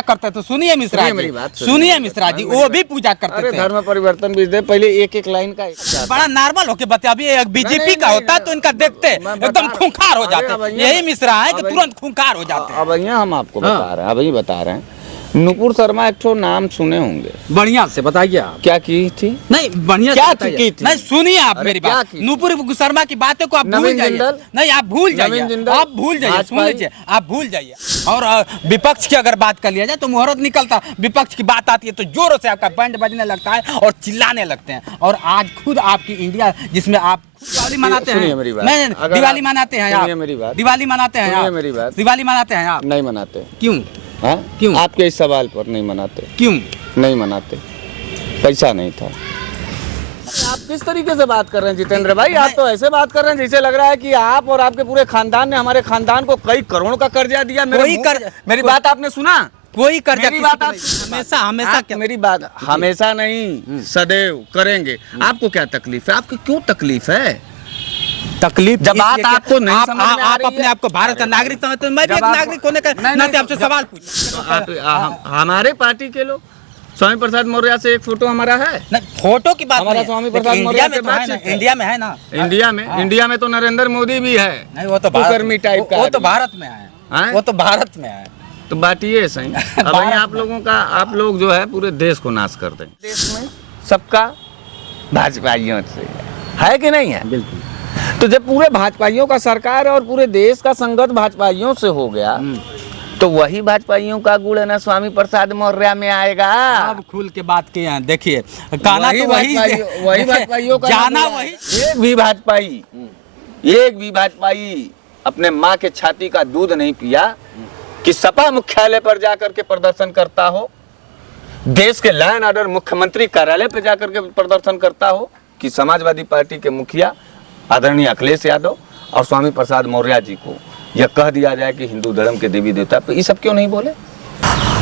पूजा करते थे। सुनिए मिश्रा जी, सुनिए मिश्रा जी, वो भी पूजा करते थे। धर्म परिवर्तन भी दे, पहले एक एक लाइन का बड़ा नॉर्मल होके बता। अभी बीजेपी का होता तो इनका देखते एकदम खूंखार हो जाते। यही मिश्रा है कि तुरंत खूंखार हो जाते। अब यहाँ हम आपको बता रहे हैं, अभी बता रहे हैं। नुपुर शर्मा एक ठो नाम सुने होंगे, बढ़िया से बताइए आप। क्या की थी? नहीं बढ़िया क्या की थी? नहीं सुनिए आप मेरी बात। नुपुर शर्मा की बातों को आप भूल जाइए। नहीं आप भूल जाइए, आप भूल जाइए, सुन लीजिए, आप भूल जाइए। और विपक्ष की अगर बात कर लिया जाए तो मुहूर्त निकलता, विपक्ष की बात आती है तो जोरों से आपका बैंड बजने लगता है और चिल्लाने लगते हैं। और आज खुद आपकी इंडिया जिसमें आप दिवाली मनाते हैं, नहीं दिवाली मनाते हैं आप, दिवाली मनाते हैं आप, दिवाली मनाते हैं आप, नहीं मनाते। क्यों? हाँ क्यों? आपके इस सवाल पर नहीं मनाते। क्यों नहीं मनाते? पैसा नहीं था। आप किस तरीके से बात कर रहे हैं जितेंद्र भाई? आप तो ऐसे बात कर रहे हैं जैसे लग रहा है कि आप और आपके पूरे खानदान ने हमारे खानदान को कई करोड़ों का कर्जा दिया। मेरी बात आपने सुना? कोई कर्जा? मेरी बात आप हमेशा हमेशा क्या? मेरी बात हमेशा नहीं, सदैव करेंगे। आपको क्या तकलीफ है? आपको क्यों तकलीफ है? तकलीफ जब बात आपको नहीं समझ में आ रही आप अपने आप को भारत का नागरिक समझते हैं, मैं भी एक नागरिक होने का नाते आपसे सवाल पूछ। हमारे पार्टी के लोग, स्वामी प्रसाद मौर्य से एक फोटो हमारा है। नहीं फोटो की बात हमारा स्वामी प्रसाद मौर्य से बातचीत है। इंडिया में है ना, इंडिया में तो नरेंद्र मोदी भी है। नहीं वो तो कुकर्मी टाइप का, वो तो भारत में है, वो तो भारत में है। तो बात ये सही। अब आप लोगों का, आप लोग जो है पूरे देश को नाश कर दें। देश में सबका भाजपाइयों से है कि नहीं है? बिल्कुल। तो जब पूरे भाजपाइयों का सरकार और पूरे देश का संगत भाजपाइयों से हो गया तो वही भाजपाइयों का गुण है ना स्वामी प्रसाद मौर्य में आएगा। अब खुल के बात किए हैं, देखिए गाना तो वही भाजपाइयों का जाना वही। एक भी भाजपाई अपने माँ के छाती का दूध नहीं पिया कि सपा मुख्यालय पर जाकर के प्रदर्शन करता हो, देश के लॉ एंड ऑर्डर मुख्यमंत्री कार्यालय पर जाकर के प्रदर्शन करता हो, कि समाजवादी पार्टी के मुखिया आदरणीय अखिलेश यादव और स्वामी प्रसाद मौर्य जी को यह कह दिया जाए कि हिंदू धर्म के देवी देवता पे ये सब क्यों नहीं बोले?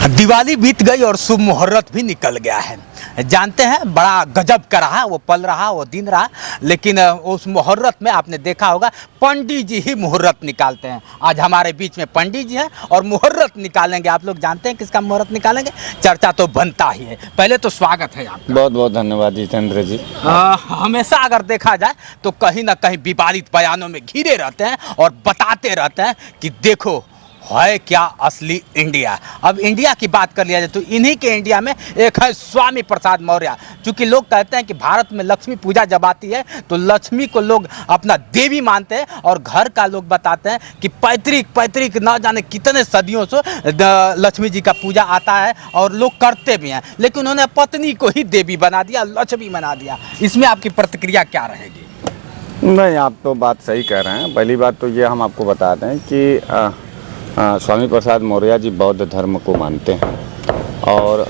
दिवाली बीत गई और शुभ मुहूर्त भी निकल गया है। जानते हैं बड़ा गजब का रहा वो पल, रहा वो दिन रहा, लेकिन उस मुहूर्त में आपने देखा होगा पंडित जी ही मुहूर्त निकालते हैं। आज हमारे बीच में पंडित जी हैं और मुहूर्त निकालेंगे। आप लोग जानते हैं किसका मुहूर्त निकालेंगे? चर्चा तो बनता ही है। पहले तो स्वागत है आपका। बहुत बहुत धन्यवाद जितेंद्र जी। हमेशा अगर देखा जाए तो कहीं ना कहीं विवादित बयानों में घिरे रहते हैं और बताते रहते हैं कि देखो है क्या असली इंडिया। अब इंडिया की बात कर लिया जाए तो इन्हीं के इंडिया में एक है स्वामी प्रसाद मौर्य। क्योंकि लोग कहते हैं कि भारत में लक्ष्मी पूजा जब आती है तो लक्ष्मी को लोग अपना देवी मानते हैं, और घर का लोग बताते हैं कि पैतृक न जाने कितने सदियों से लक्ष्मी जी का पूजा आता है और लोग करते भी हैं, लेकिन उन्होंने पत्नी को ही देवी बना दिया, लक्ष्मी बना दिया। इसमें आपकी प्रतिक्रिया क्या रहेगी? नहीं, आप तो बात सही कह रहे हैं। पहली बात तो ये हम आपको बता दें कि स्वामी प्रसाद मौर्य जी बौद्ध धर्म को मानते हैं और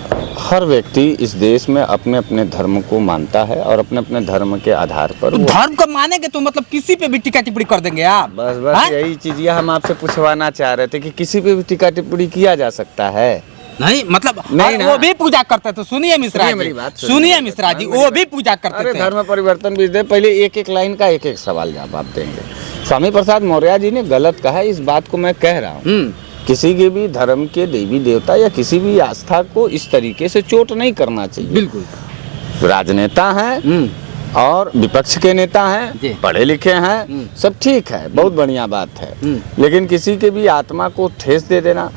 हर व्यक्ति इस देश में अपने अपने धर्म को मानता है और अपने अपने धर्म के आधार पर तो धर्म को मानेंगे तो मतलब किसी पे भी टीका टिप्पणी कर देंगे आप? बस यही चीज हम आपसे पूछवाना चाह रहे थे कि किसी पे भी टीका टिप्पणी किया जा सकता है? नहीं मतलब नहीं वो भी पूजा करते थे। सुनिए मिश्रा जी, सुनिए मिश्रा जी, वो भी पूजा करते थे। धर्म परिवर्तन भी दे, पहले एक एक लाइन का एक एक सवाल जवाब देंगे। स्वामी प्रसाद मौर्य जी ने गलत कहा, इस बात को मैं कह रहा हूँ। किसी के भी धर्म के देवी देवता या किसी भी आस्था को इस तरीके से चोट नहीं करना चाहिए। बिल्कुल। राजनेता हैं और विपक्ष के नेता हैं, पढ़े लिखे हैं, सब ठीक है, बहुत बढ़िया बात है, लेकिन किसी के भी आत्मा को ठेस दे देना,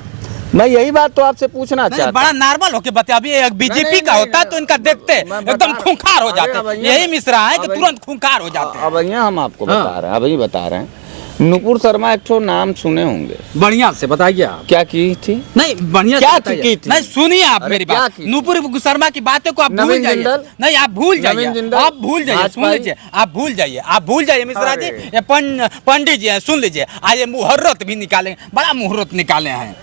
मैं यही बात तो आपसे पूछना चाहता। बड़ा नॉर्मल होके बता। अभी बीजेपी का होता तो इनका देखते एकदम खूंखार हो जाते। यही मिश्रा है कि तुरंत खूंखार हो जाते। अब यहाँ हम आपको बता रहे हैं, अभी बता रहे हैं। नुपुर शर्मा एक ठो नाम सुने होंगे, बढ़िया से बताइए आप। क्या की थी? नहीं बढ़िया क्या की थी? नहीं सुनिए आप मेरी बात। नुपुर शर्मा की बातें को आप भूल जाइए। नहीं आप भूल जाइए, आप भूल जाइए, सुन लीजिए, आप भूल जाइए, आप भूल जाइए मिश्रा जी। ये पंडित जी हैं, सुन लीजिए, आज ये मुहूर्त भी निकालेंगे, बड़ा मुहूर्त निकाले हैं।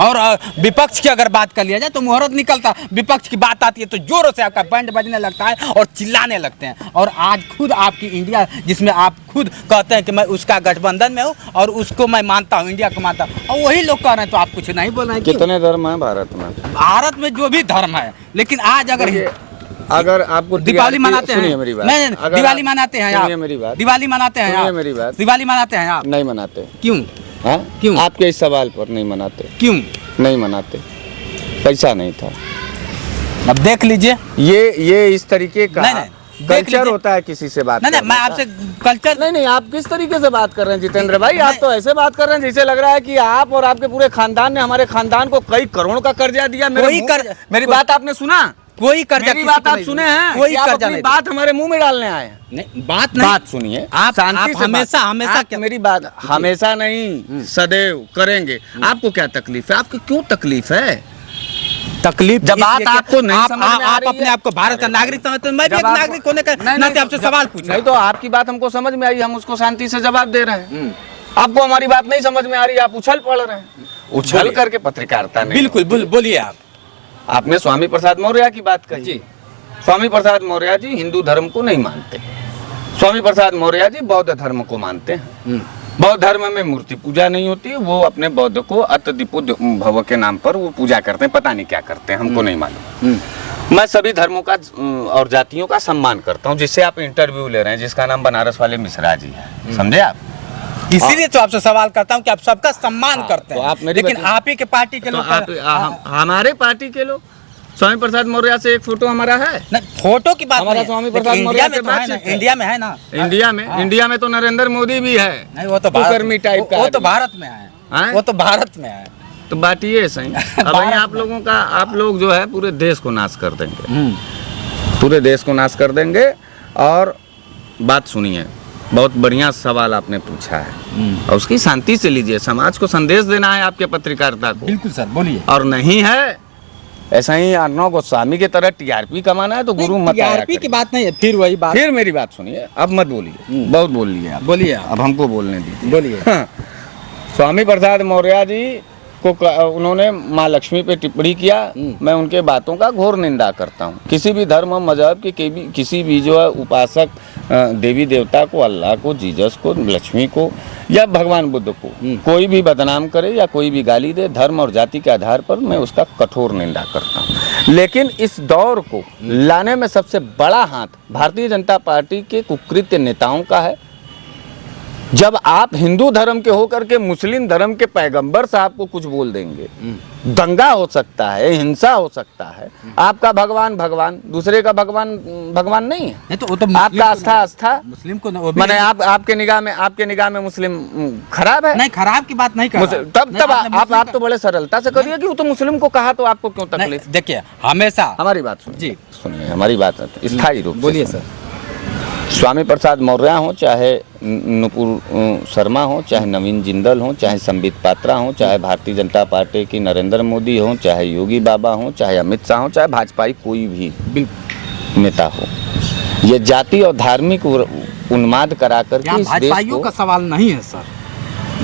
और विपक्ष की अगर बात कर लिया जाए तो मुहूर्त निकलता, विपक्ष की बात आती है तो जोरों से आपका बैंड बजने लगता है और चिल्लाने लगते हैं। और आज खुद आपकी इंडिया, जिसमें आप खुद कहते हैं कि मैं उसका गठबंधन में हूँ और उसको मैं मानता हूँ, इंडिया को मानता हूँ, और वही लोग कह रहे हैं तो आप कुछ नहीं बोल रहे हैं। कितने धर्म है भारत में? भारत में जो भी धर्म है, लेकिन आज अगर आपको दिवाली मनाते हैं, सुनिए मेरी बात, नहीं दिवाली मनाते हैं आप, मेरी बात, दिवाली मनाते हैं आप, मेरी बात, दिवाली मनाते हैं आप? नहीं मनाते। क्यों? हाँ क्यों? आपके इस सवाल पर नहीं मनाते। क्यों नहीं मनाते? पैसा नहीं था। अब देख लीजिए। ये इस तरीके का नहीं, देख कल्चर लीजिए। होता है किसी से बात नहीं करने मैं का। आपसे कल्चर नहीं, आप किस तरीके से बात कर रहे हैं जितेंद्र भाई? आप तो ऐसे बात कर रहे हैं जैसे लग रहा है कि आप और आपके पूरे खानदान ने हमारे खानदान को कई करोड़ का कर्जा दिया। मेरी बात आपने सुना? कोई कर्जा मेरी बात आप सुने हैं? कोई कि आप कर्जा अपनी नहीं बात हमारे मुंह में डालने आए हैं? नहीं, बात नहीं। बात सुनिए, आप शांति से हमेशा क्या मेरी बात हमेशा नहीं, सदैव करेंगे। आपको क्या तकलीफ है? आपको क्यों तकलीफ है? तकलीफ जब बात आपको नहीं समझ में आ आप रही अपने है। आप को भारत का नागरिक समझते हैं, मैं भी एक नागरिक होने का नाते आपसे सवाल पूछ रहा नहीं हूं। तो आपकी बात हमको समझ में आई, हम उसको शांति से जवाब दे रहे हैं। आपको हमारी बात नहीं समझ में आ रही, आप उछल पड़ रहे हैं। उछल करके पत्रकारिता नहीं। बिल्कुल बोलिए आप। आपने स्वामी प्रसाद मौर्य की बात कही। जी। स्वामी प्रसाद मौर्य जी हिंदू धर्म को नहीं मानते। स्वामी प्रसाद मौर्य जी बौद्ध धर्म को मानते हैं। बौद्ध धर्म में मूर्ति पूजा नहीं होती, वो अपने बौद्ध को अत्यधिपुत भव के नाम पर वो पूजा करते हैं, पता नहीं क्या करते हैं, हमको नहीं मालूम। मैं सभी धर्मों का और जातियों का सम्मान करता हूँ। जिससे आप इंटरव्यू ले रहे हैं, जिसका नाम बनारस वाले मिश्रा जी है, समझे आप? इसीलिए तो आपसे सवाल करता हूँ कि आप सबका सम्मान करते तो हैं, आप मेरी लेकिन बात- आप ही के पार्टी के तो लोग हमारे पार्टी के लोग, स्वामी प्रसाद मौर्य से एक फोटो हमारा है। नहीं, फोटो की बात हमारा नहीं है, स्वामी लेकिन प्रसाद इंडिया मौर्य में से तो है ना, बातचीत है। इंडिया में है ना। इंडिया में तो नरेंद्र मोदी भी है। नहीं वो तो कुकर्मी टाइप का वो तो आदमी। भारत में है, हैं? वो तो भारत में है। तो बात ये सही। अब भाई आप लोगों का, आप लोग जो है पूरे देश को नाश कर देंगे, पूरे देश को नाश कर देंगे। और बात सुनिए, बहुत बढ़िया सवाल आपने पूछा है और उसकी शांति से लीजिए। समाज को संदेश देना है आपके पत्रकारिता को। बिल्कुल सर बोलिए। और नहीं है ऐसा ही अर्णव गोस्वामी की तरह टीआरपी कमाना है तो गुरु मत आया टीआरपी की करिए। बात नहीं है, फिर वही बात। फिर मेरी बात सुनिए, अब मत बोलिए, बहुत बोल लिए आप। बोलिए आप। अब हमको बोलने दीजिए। बोलिए। हाँ। स्वामी प्रसाद मौर्य जी को उन्होंने माँ लक्ष्मी पे टिप्पणी किया, मैं उनके बातों का घोर निंदा करता हूँ। किसी भी धर्म मजहब के किसी भी जो है उपासक देवी देवता को, अल्लाह को, जीसस को, लक्ष्मी को या भगवान बुद्ध को कोई भी बदनाम करे या कोई भी गाली दे, धर्म और जाति के आधार पर मैं उसका कठोर निंदा करता हूँ। लेकिन इस दौर को लाने में सबसे बड़ा हाथ भारतीय जनता पार्टी के कुकृत्य नेताओं का है। जब आप हिंदू धर्म के होकर के मुस्लिम धर्म के पैगंबर साहब को कुछ बोल देंगे, दंगा हो सकता है, हिंसा हो सकता है। आपका भगवान भगवान, दूसरे का भगवान भगवान नहीं है। नहीं तो वो तो आपका आस्था आस्था, मुस्लिम को वो भी माने आपके निगाह में मुस्लिम खराब है। नहीं, खराब की बात नहीं कर रहा। तब नहीं, आपने मुस्लिम आप तो बड़े सरलता से करिए कि वो तो मुस्लिम को कहा तो आपको क्यों नहीं, तकलीफ? देखिए हमेशा हमारी बात सुनिए जी। सुनिए, हमारी बात स्थायी रूप से बोलिए सुनिए। सर। स्वामी प्रसाद मौर्य हो, चाहे नुपुर शर्मा हो, चाहे नवीन जिंदल हो, चाहे संबित पात्रा हो, चाहे भारतीय जनता पार्टी की नरेंद्र मोदी हो, चाहे योगी बाबा हो, चाहे अमित शाह हो, चाहे भाजपाई कोई भी नेता हो, ये जाति और धार्मिक उन्माद करा करके इस देश भाजपाइयों को, का सवाल नहीं है सर,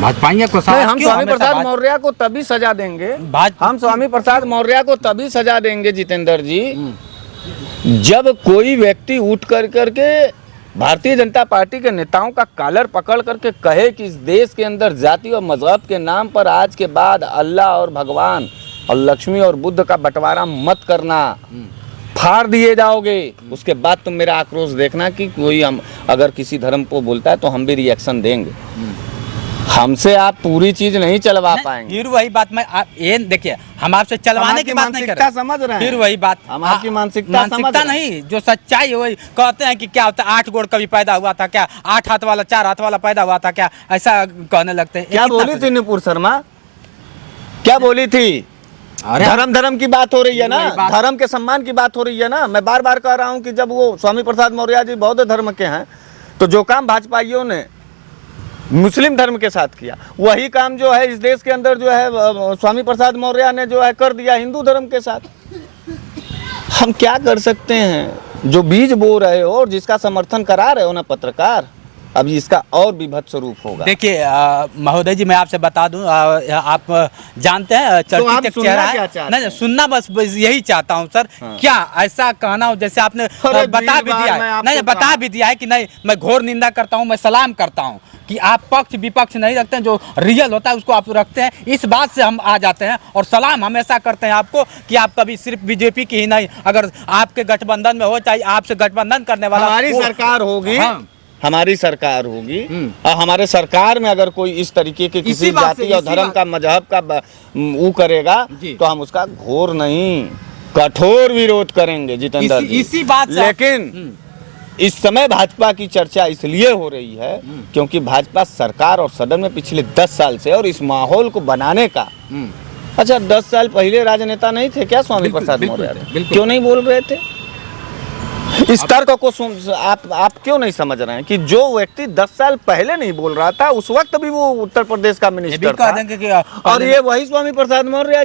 भाजपाइयों को नहीं, सवाल हम क्यों स्वामी हमेशा प्रसाद मौर्य को तभी सजा देंगे, हम स्वामी प्रसाद मौर्य को तभी सजा देंगे जितेंद्र जी, जब कोई व्यक्ति उठ कर करके भारतीय जनता पार्टी के नेताओं का कॉलर पकड़ करके कहे कि इस देश के अंदर जाति और मजहब के नाम पर आज के बाद अल्लाह और भगवान और लक्ष्मी और बुद्ध का बंटवारा मत करना, फाड़ दिए जाओगे। उसके बाद तुम मेरा आक्रोश देखना कि कोई हम अगर किसी धर्म को बोलता है तो हम भी रिएक्शन देंगे। हमसे आप पूरी चीज नहीं चलवा पाएंगे। फिर वही बात मैं ये देखिए, हम आपसे चलवाने की बात नहीं कर रहे, समझ रहे हैं। फिर वही बात हम आपकी मानसिकता समझ रहे हैं। नहीं, जो सच्चाई है वही कहते हैं कि क्या होता है, 8 गोड़ कभी पैदा हुआ था क्या, 8 हाथ वाला 4 हाथ वाला पैदा हुआ था क्या, ऐसा कहने लगते हैं। क्या बोली थी नुपुर शर्मा, क्या बोली थी? धर्म की बात हो रही है ना, धर्म के सम्मान की बात हो रही है ना। मैं बार बार कह रहा हूं कि जब वो स्वामी प्रसाद मौर्य जी बौद्ध धर्म के हैं तो जो काम भाजपाइयों ने मुस्लिम धर्म के साथ किया, वही काम जो है इस देश के अंदर जो है स्वामी प्रसाद मौर्य ने जो है कर दिया हिंदू धर्म के साथ। हम क्या कर सकते हैं? जो बीज बो रहे हो और जिसका समर्थन करा रहे हो ना पत्रकार, अब इसका और भी भद्द स्वरूप होगा। देखिए महोदय जी, मैं आपसे बता दूं, आप जानते हैं चर्चित एक चेहरा है, नहीं सुनना बस यही चाहता हूं सर। हाँ। क्या ऐसा कहना हो जैसे आपने बता भी दिया है, नहीं बता भी दिया है कि नहीं, मैं घोर निंदा करता हूं, मैं सलाम करता हूं कि आप पक्ष विपक्ष नहीं रखते हैं, जो रियल होता है उसको आप रखते हैं। इस बात से हम आ जाते हैं और सलाम हमेशा करते हैं आपको कि आप कभी सिर्फ बीजेपी की ही नहीं, अगर आपके गठबंधन में हो, चाहे आपसे गठबंधन करने वाला हमारी सरकार होगी, हाँ। हमारी सरकार होगी और हमारे सरकार में अगर कोई इस तरीके के किसी इसी बात से- जाति और इसी धर्म बात- का मजहब का वो करेगा जी। तो हम उसका घोर नहीं कठोर विरोध करेंगे जितेंद्र जी। इसी बात से लेकिन इस समय भाजपा की चर्चा इसलिए हो रही है क्योंकि भाजपा सरकार और सदन में पिछले 10 साल से और इस माहौल को बनाने का अच्छा 10 साल पहले राजनेता नहीं थे क्या स्वामी बिल्कुल, प्रसाद बिल्कुल, मौर्य बिल्कुल। क्यों नहीं बोल रहे थे इस तर्क को आप क्यों नहीं समझ रहे हैं कि जो व्यक्ति 10 साल पहले नहीं बोल रहा था उस वक्त भी वो उत्तर प्रदेश का ये भी मिनिस्टर कह था देंगे कि और ये वही स्वामी प्रसाद मौर्य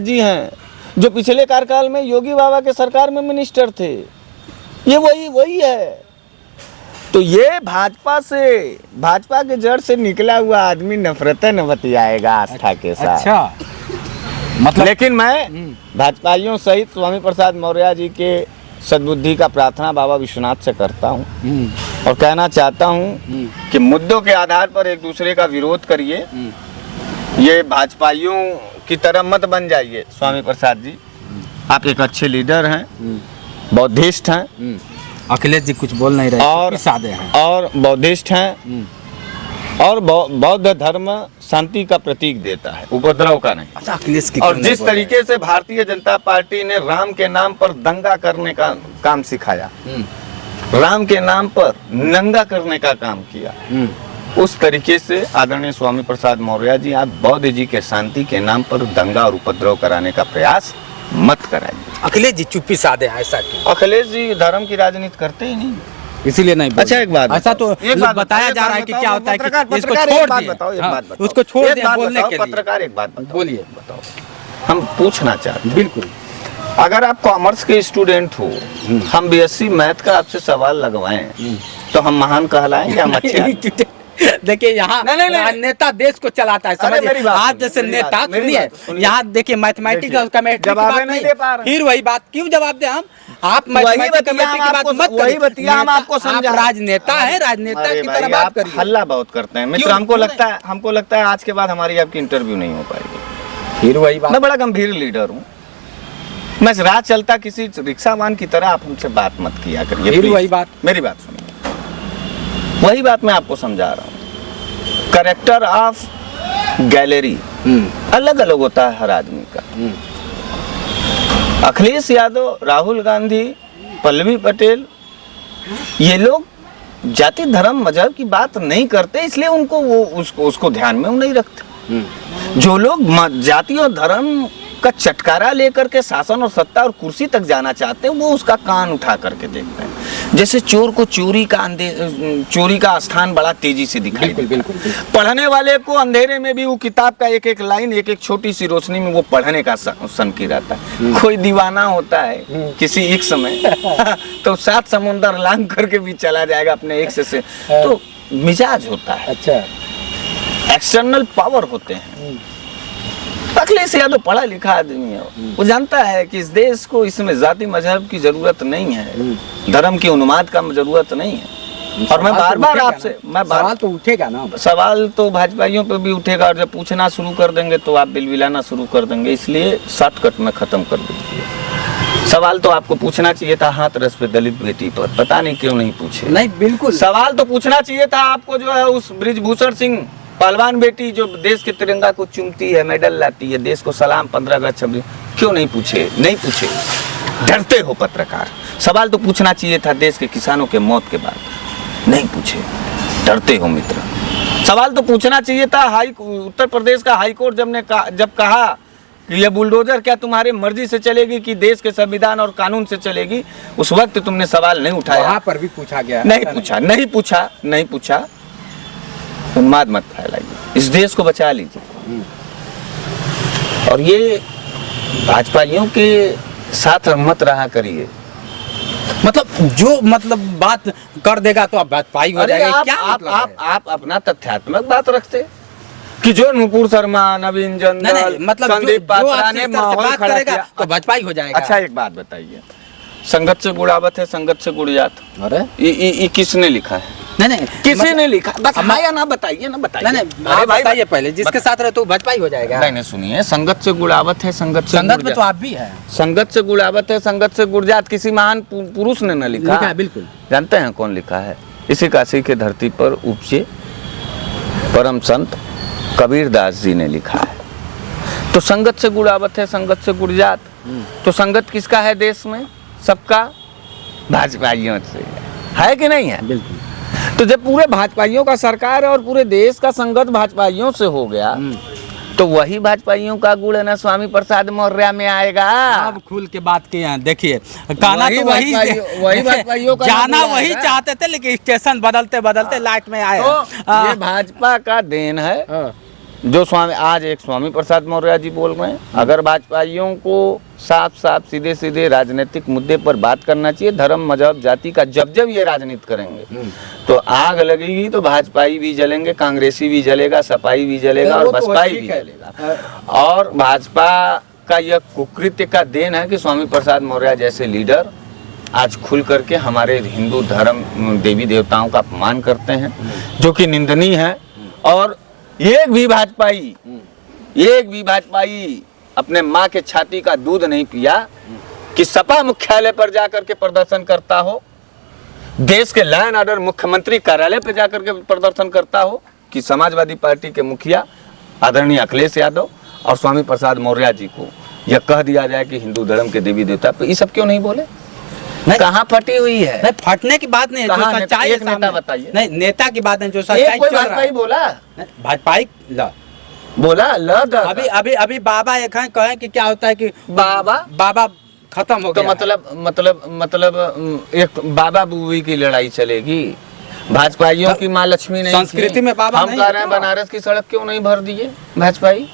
जी हैं जो पिछले कार्यकाल में योगी बाबा के सरकार में मिनिस्टर थे ये वही है तो ये भाजपा के जड़ से निकला हुआ आदमी नफरतें न बतियाएगा आस्था के साथ अच्छा मतलब लेकिन मैं भाजपाइयों सहित स्वामी प्रसाद मौर्य जी के सद्बुद्धि का प्रार्थना बाबा विश्वनाथ से करता हूँ और कहना चाहता हूँ कि मुद्दों के आधार पर एक दूसरे का विरोध करिए ये भाजपाइयों की तरह मत बन जाइए स्वामी प्रसाद जी आप एक अच्छे लीडर हैं बौद्धिस्ट हैं अखिलेश जी कुछ बोल नहीं रहे और क्योंकि सादे हैं और बौद्धिस्ट हैं और बौद्ध धर्म शांति का प्रतीक देता है उपद्रव का नहीं अच्छा अखिलेश की और क्यों नहीं जिस बोल रहे? तरीके से भारतीय जनता पार्टी ने राम के नाम पर दंगा करने का काम सिखाया राम के नाम पर नंगा करने का काम किया उस तरीके से आदरणीय स्वामी प्रसाद मौर्य जी आप बौद्ध जी के शांति के नाम पर दंगा और उपद्रव कराने का प्रयास मत कराइए अखिलेश जी चुप्पी साधे हैं ऐसा क्यों अखिलेश जी धर्म की राजनीति करते ही नहीं इसीलिए नहीं बोल अच्छा रहे। एक बात ऐसा तो बताओ, एक बात बताया बताओ, जा रहा है एक कि बात क्या बताओ, होता है कि पत्रकार, इसको पत्रकार, छोड़ एक बात दिया बताओ, एक हाँ, बात बताओ। उसको छोड़ एक दिया बात बोलने बताओ, के लिए पत्रकार एक बात बताओ बोलिए बताओ हम पूछना चाहते हैं बिल्कुल अगर आप कॉमर्स के स्टूडेंट हो हम बीएससी मैथ का आपसे सवाल लगवाएं तो हम महान कहलाएं या हम अच्छे आदमी? देखिए यहाँ नहीं। नेता देश को चलाता है अरे मेरी समझिए बात आप सुनिए, जैसे मेरी नेता बात, मेरी सुनिए बात सुनिए। यहाँ देखिए मैथमेटिक्स देखिए, उसका मैट्रिक की जवाब बात नहीं दे पा रहे। फिर वही बात क्यों जवाब दे हम आप वही मैथमेटिक्स बतिया की हम बात आपको- मत वही करिए बतिया हम नेता- आपको समझा। आप राजनेता है राजनेता अरे की भाई, तरह बात आप करिए हल्ला बहुत करते हैं मित्र क्यों? हमको लगता है आज के बाद हमारी आपकी इंटरव्यू नहीं हो पाएगी फिर वही बात मैं बड़ा गंभीर लीडर हूँ मैं राह चलता किसी रिक्शावान की तरह आप हमसे बात मत किया करिए फिर please। वही बात। मेरी बात सुनिए वही बात मैं आपको समझा रहा हूँ करेक्टर ऑफ गैलरी अलग अलग होता है हर आदमी का अखिलेश यादव राहुल गांधी पल्लवी पटेल ये लोग जाति धर्म मजहब की बात नहीं करते इसलिए उनको उसको ध्यान में वो नहीं रखते जो लोग जाति और धर्म का चटकारा लेकर के शासन और सत्ता और कुर्सी तक जाना चाहते हैं वो उसका कान उठा करके देखते हैं जैसे चोर को चोरी का स्थान बड़ा तेजी से दिखाई बिल्कुल देता है। बिल्कुल पढ़ने वाले को अंधेरे में भी वो किताब का एक एक लाइन एक एक छोटी सी रोशनी में वो पढ़ने का सनकी रहता है कोई दीवाना होता है किसी एक समय तो 7 समुंदर लांग करके भी चला जाएगा अपने एक से तो मिजाज होता है अच्छा एक्सटर्नल पावर होते हैं अखिलेश यादव पढ़ा लिखा आदमी है वो जानता है कि इस देश को इसमें जाति मजहब की जरूरत नहीं है धर्म की उन्माद का जरूरत नहीं है और मैं बार बार आपसे सवाल तो उठेगा ना सवाल तो भाजपाइयों पे भी उठेगा और जब पूछना शुरू कर देंगे तो आप बिलबिलाना शुरू कर देंगे इसलिए शॉर्टकट में खत्म कर दीजिए सवाल तो आपको पूछना चाहिए था हाथरस पे दलित बेटी पर पता नहीं क्यों नहीं पूछे नहीं बिल्कुल सवाल तो पूछना चाहिए था आपको जो है उस बृजभूषण सिंह पहलवान बेटी जो देश के तिरंगा को चूमती है मेडल लाती है देश को सलाम 15 अगस्त 26 क्यों नहीं पूछे डरते हो पत्रकार सवाल तो पूछना चाहिए था देश के किसानों के मौत के बाद नहीं पूछे डरते हो मित्र सवाल तो पूछना चाहिए था उत्तर प्रदेश का हाईकोर्ट जब कहा कि ये बुलडोजर क्या तुम्हारी मर्जी से चलेगी कि देश के संविधान और कानून से चलेगी उस वक्त तुमने सवाल नहीं उठाया वहाँ पर भी पूछा गया नहीं पूछा उन्माद मत फैलाइए इस देश को बचा लीजिए और ये भाजपाइयों के साथ मत रहा करिए मतलब जो बात कर देगा तो आप भाजपाई हो जाएगा क्या आप अपना तथ्यात्मक बात रखते कि जो नुपुर शर्मा नवीन जंदल संदीप पात्रा ने माहौल खड़ा किया तो भाजपाई हो जाएगा अच्छा एक बात बताइए संगत से गुड़ावत है संगत से गुड़ियात अरे ये किसने लिखा है नहीं किसी ने लिखा बताया ना बताइए नहीं आप बताइए पहले जिसके साथ रहे तो भाजपा ही हो जाएगा नहीं सुनिए संगत से गुड़ावत है संगत में तो आप भी है संगत से गुड़ावत है संगत से गुड़जात किसी महान पुरुष ने न लिखा है बिल्कुल जानते हैं कौन लिखा है इसी काशी के धरती पर उपजे परम संत कबीरदास जी ने लिखा है। तो संगत से गुड़ावत है, संगत से गुड़जात। तो संगत किसका है देश में? सबका, भाजपाइयों से है कि नहीं है? बिल्कुल। तो जब पूरे भाजपाइयों का सरकार है और पूरे देश का संगत भाजपाइयों से हो गया, तो वही भाजपाइयों का गुण है ना स्वामी प्रसाद मौर्य में आएगा। अब खुल के बात किए हैं। देखिए गाना वही तो वही भाजपाइयों का जाना गुण वही आएगा। चाहते थे, लेकिन स्टेशन बदलते बदलते लाइट में आए। तो ये भाजपा का देन है। जो स्वामी, आज एक स्वामी प्रसाद मौर्य जी बोल रहे हैं, अगर भाजपाइयों को साफ साफ सीधे सीधे राजनीतिक मुद्दे पर बात करना चाहिए, धर्म मजहब जाति का, जब जब ये राजनीति करेंगे तो आग लगेगी, तो भाजपाई भी जलेंगे, कांग्रेसी भी जलेगा, सपाई भी जलेगा और बसपाई भी जलेगा। और भाजपा का यह कुकृत्य का देन है कि स्वामी प्रसाद मौर्य जैसे लीडर आज खुल करके हमारे हिंदू धर्म देवी देवताओं का अपमान करते हैं, जो कि निंदनीय है। और एक भी भाजपाई अपने माँ के छाती का दूध नहीं पिया कि सपा मुख्यालय पर जाकर के प्रदर्शन करता हो, देश के लॉ एंड ऑर्डर मुख्यमंत्री कार्यालय पर जाकर के प्रदर्शन करता हो, कि समाजवादी पार्टी के मुखिया आदरणीय अखिलेश यादव और स्वामी प्रसाद मौर्य जी को यह कह दिया जाए कि हिंदू धर्म के देवी देवता पे, ये सब क्यों नहीं बोले? कहाँ फटी हुई है? नहीं, फटने की बात नहीं है, जो सच्चाई एक नेता बताइए। नहीं, नेता की बात नहीं, जो सच्चाई एक कोई चल रहा भाजपाई है। बोला? भाजपाई बोला अभी बाबा एक हैं, कहें कि क्या होता है कि बाबा खत्म हो तो गया। मतलब एक बाबा बुबी की लड़ाई चलेगी? भाजपाइयों की माँ लक्ष्मी नहीं संस्कृति थी? में बाबा हम नहीं कह है रहे हैं क्या? बनारस की सड़क क्यों नहीं भर दिए भाजपाई?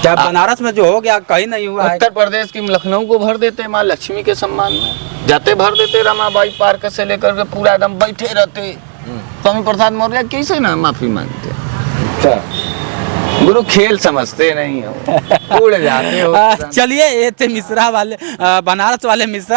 क्या बनारस में जो हो गया कहीं नहीं हुआ है? उत्तर प्रदेश की लखनऊ को भर देते माँ लक्ष्मी के सम्मान में, जाते भर देते रमाबाई पार्क से लेकर के पूरा एकदम बैठे रहते। स्वामी प्रसाद मौर्य कैसे ना माफी मांगते? गुरु खेल समझते नहीं हो, उड़ जाते हो। चलिए, ये थे मिश्रा वाले, बनारस वाले मिश्रा।